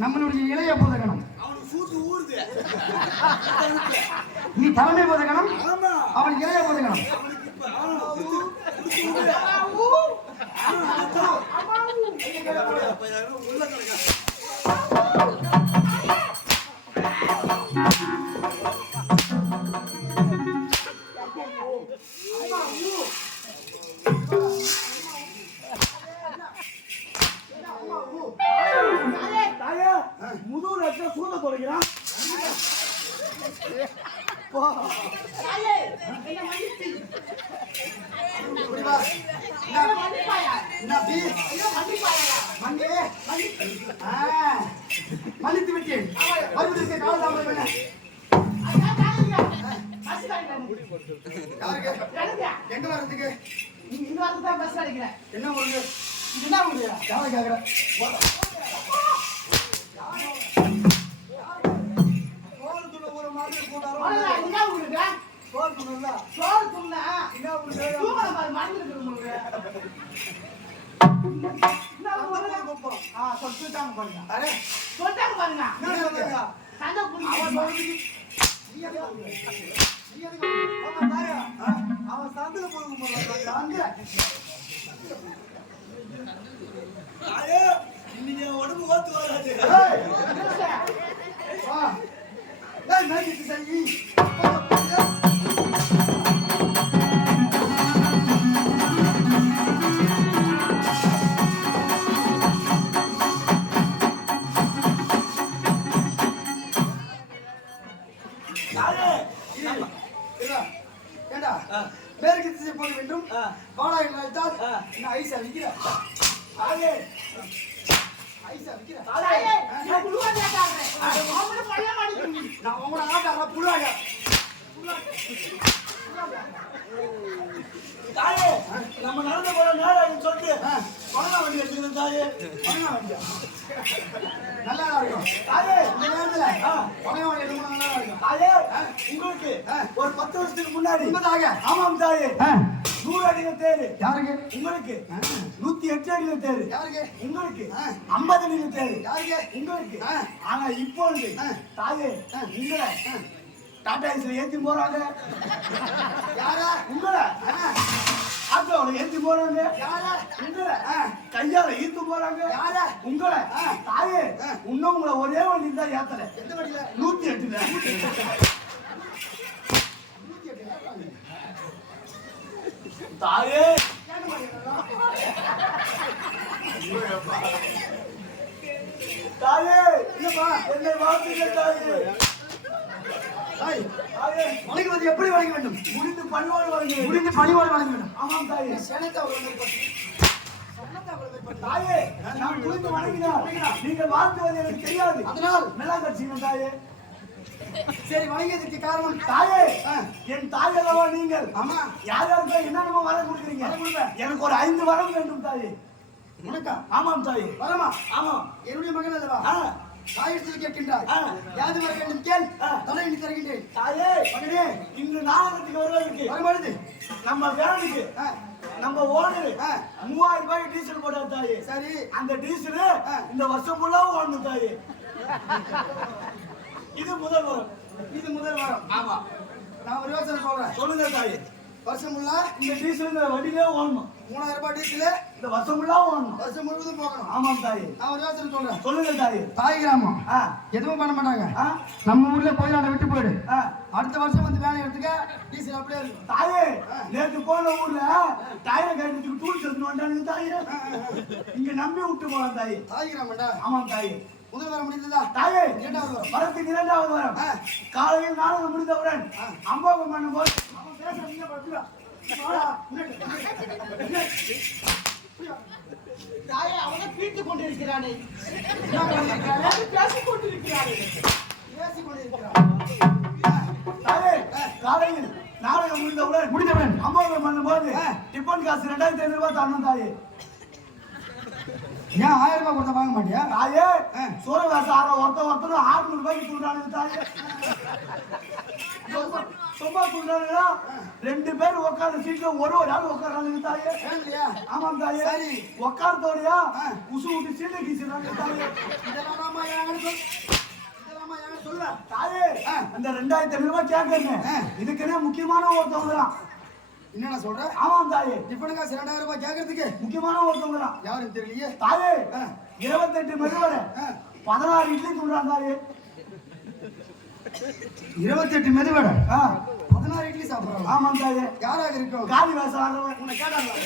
நம்மளுடைய இளைய ஊறுது. நீ தலைமை போதகனம்? மன்னித்து விட்டேன் வருவதற்கு காலதாமதம் என்ன எங்க வர்றதுக்கு என்ன உங்களுக்கு என்ன உங்களுக்கு? யாரை கேக்குற கோலத்துல சோறு துண்ணா, என்ன உங்களுக்கு. மறந்துருக்கு உங்களுக்கு. சொல்லிட்டாங்க பாருங்க. அரே சொல்லிட்டாங்க பாருங்க. என்ன சொல்லுங்க சண்டை புரியுது. அவன் சந்தில போடுங்க போறான் அங்க. இன்னைக்கு உடம்பு ஓத்து வராது. வா. சரி. ஆ. வாடா என்று அழைத்தால். என்ன விக்கிற? தாயே ஐஸா விக்கிற? தாயே, நான் உங்களை ஆட்டாடுற புழுவாங்க தாயே நம்ம நடந்து போற நேரம் சொல்லிட்டு. கொரோனா வண்டி எடுத்துக்கணும் தாயே. பணம் வாங்கியா நல்லா இருக்கும். தாயே. இந்த நேரத்துல. பணம் வாங்கி எடுக்கணும் நல்லா இருக்கும். தாயே உங்களுக்கு. ஒரு பத்து வருஷத்துக்கு முன்னாடி ஆமாம் தாயே. நூறு அடியில தேரு. யாருக்கு? உங்களுக்கு. நூத்தி எட்டு அடியில தேரு. யாருக்கு? உங்களுக்கு. ஐம்பது அடியில தேரு. யாருக்கு? உங்களுக்கு. ஆனா இப்பொழுது. தாயே. உங்களை டாடா ஏசில ஏத்தி போறாங்க. யாரா? உங்களை ஆட்டோல ஏத்தி போறாங்க. யாரா? உங்களை. கையால ஈத்து போறாங்க. யாரா? உங்களை. தாயே. இன்னும் உங்களை ஒரே வண்டி தான் ஏத்தல. எந்த வழியில நூத்தி எட்டுல நூத்தி எட்டு ஏறாங்க. தாயே. தாயே என்னை வாழ்த்துங்க தாயே. வணங்குவது எப்படி வணங்க வேண்டும்? முடிந்து பணிவாடு வருங்க முடிந்து பணிவோடு வணங்க வேண்டும். ஆமாம் தாயே. சேனத்தை. தாயே நான் குளித்து வணங்கினார் நீங்கள் வாழ்த்துவது எனக்கு தெரியாது. அதனால் நல்லா கட்சிங்க தாயே. சரி வணங்கியதுக்கு காரணம் தாயே. என் தாய் அல்லவா நீங்கள்? ஆமா. யார் யாருக்கு என்னென்னமோ வரம் கொடுக்குறீங்க. எனக்கு ஒரு ஐந்து வரம் வேண்டும் தாயே. உனக்கா? ஆமாம் தாயே. வரமா? ஆமாம் என்னுடைய மகன் அல்லவா? தாயிடத்தில் கேட்கின்றாய். யாது வர வேண்டும் கேள். தலை எண்ணி தருகின்றேன். தாயே. மகனே. இன்று நாடகத்துக்கு வருவதற்கு வரும்பொழுது நம்ம வேனுக்கு ஆ, நம்ம ஓனரு. மூவாயிரம் ரூபாய்க்கு டீசல் போட்டார் தாயே. சரி. அந்த டீசல். இந்த வருஷம் ஃபுல்லா ஓடணும் தாயே. இது முதல் வரம். இது முதல் வாரம். ஆமா. நான் ஒரு யோசனை சொல்றேன். சொல்லுங்க தாயே. வருஷம் ஃபுல்லா இந்த டீசல் இந்த வண்டியிலே ஓடணும். மூணாயிரம் ரூபாய் டீசல். இந்த வருஷம் ஃபுல்லா ஓடணும். வருஷம் முழுவதும் போகணும். ஆமாம் தாயே. நான் ஒரு யோசனை சொல்றேன். சொல்லுங்க தாயே. தாய் கிராமம். எதுவும் பண்ண மாட்டாங்க. நம்ம ஊர்ல கோயிலாண்ட விட்டு போயிடு. அடுத்த வருஷம் வந்து வேலை எடுத்துக்க டீசல் அப்படியே இருக்கும். தாயே நேற்று போன ஊர்ல டயரை கட்டிட்டு டூல் செலுத்து வந்தானுங்க தாயே. இங்க நம்பி விட்டு போலாம் தாயே. தாய் கிராமம்டா. ஆமாம் தாயே. முதல் வாரம் முடிந்ததா தாயே இரண்டாவது வாரம் வரத்துக்கு இரண்டாவது வாரம். காலையில் நாடகம் முடிந்தவுடன் அம்போகம் பண்ணும்போது அவன் பேச நீங்க. தாயே, அவனை பீத்துக் கொண்டிருக்கிறானே. பேசிக் கொண்டிருக்கிறானே. பேசிக் கொண்டிருக்கிறார். தாயே காலையில் நாடகம் முடிந்தவுடன் முடிந்தவன் அம்போகம் பண்ணும்போது ஆ. டிஃபன் காசு ரெண்டாயிரத்தி ஐநூறு ரூபாய் தரணும் தாயே ஏன் ஆயிரம் ரூபாய் கொடுத்தா வாங்க மாட்டியா தாயே ஆ. சூரவேசம் ஆற ஒருத்த ஒருத்தரும் ஆறுநூறு ரூபாய்க்கு சொல்றாங்க தாயே சும்மா- சொல்றாங்களா ரெண்டு பேர் உட்கார்ந்த சீட்ல ஒரு ஒரு ஆள் உட்கார்றாங்க தாயே ஆமாம் தாயே சரி. உட்கார்ந்தோடையா. உசு விட்டு சீட்டை கீசுறாங்க தாயே இதெல்லாம் இதெல்லாம் ஏன்னு சொல்ல தாயே. அந்த ரெண்டாயிரத்தி ஐநூறு ரூபாய் கேட்கறேன். இதுக்குன்னே முக்கியமான ஒருத்தவங்க தான் என்னடா சொல்ற? ஆமாம் தாயே. டிஃபனுக்கா ரெண்டாயிரம் ரூபாய் கேட்கறதுக்கு முக்கியமான ஒருத்தவங்க தான். யாரும் தெரியலையே? தாயே. இருபத்தெட்டு மெதுவடை. ஆ. பதினாறு இட்லி சொல்றான் தாயே. இருபத்தெட்டு மெதுவடை. ஆ. பதினாறு இட்லி சாப்பிடுறாங்க ஆமாம் தாயே. யாராக இருக்கும்? காலி வேஷம் ஆடுறவன் உன்னை கேட்டாங்களா?